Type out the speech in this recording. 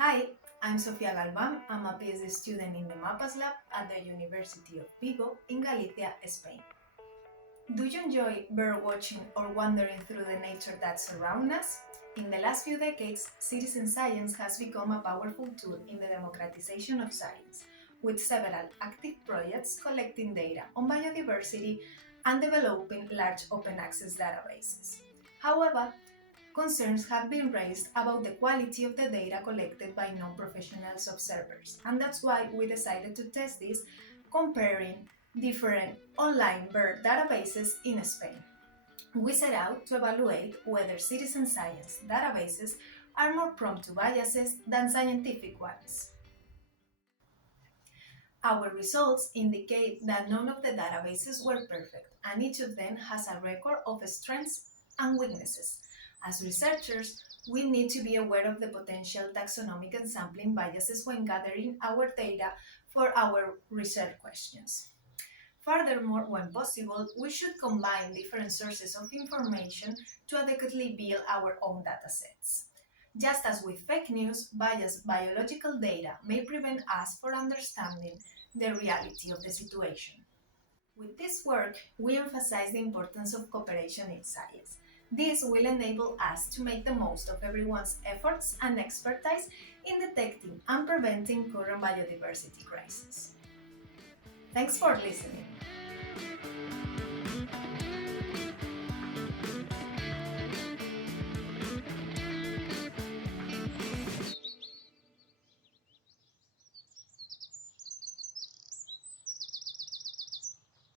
Hi, I'm Sofía Galván. I'm a PhD student in the MAPAS lab at the University of Vigo in Galicia, Spain. Do you enjoy bird watching or wandering through the nature that surrounds us? In the last few decades, citizen science has become a powerful tool in the democratization of science, with several active projects collecting data on biodiversity and developing large open access databases. However, concerns have been raised about the quality of the data collected by non-professional observers, and that's why we decided to test this comparing different online bird databases in Spain. We set out to evaluate whether citizen science databases are more prone to biases than scientific ones. Our results indicate that none of the databases were perfect, and each of them has a record of strengths and weaknesses. As researchers, we need to be aware of the potential taxonomic and sampling biases when gathering our data for our research questions. Furthermore, when possible, we should combine different sources of information to adequately build our own datasets. Just as with fake news, biased biological data may prevent us from understanding the reality of the situation. With this work, we emphasize the importance of cooperation in science. This will enable us to make the most of everyone's efforts and expertise in detecting and preventing current biodiversity crises. Thanks for listening.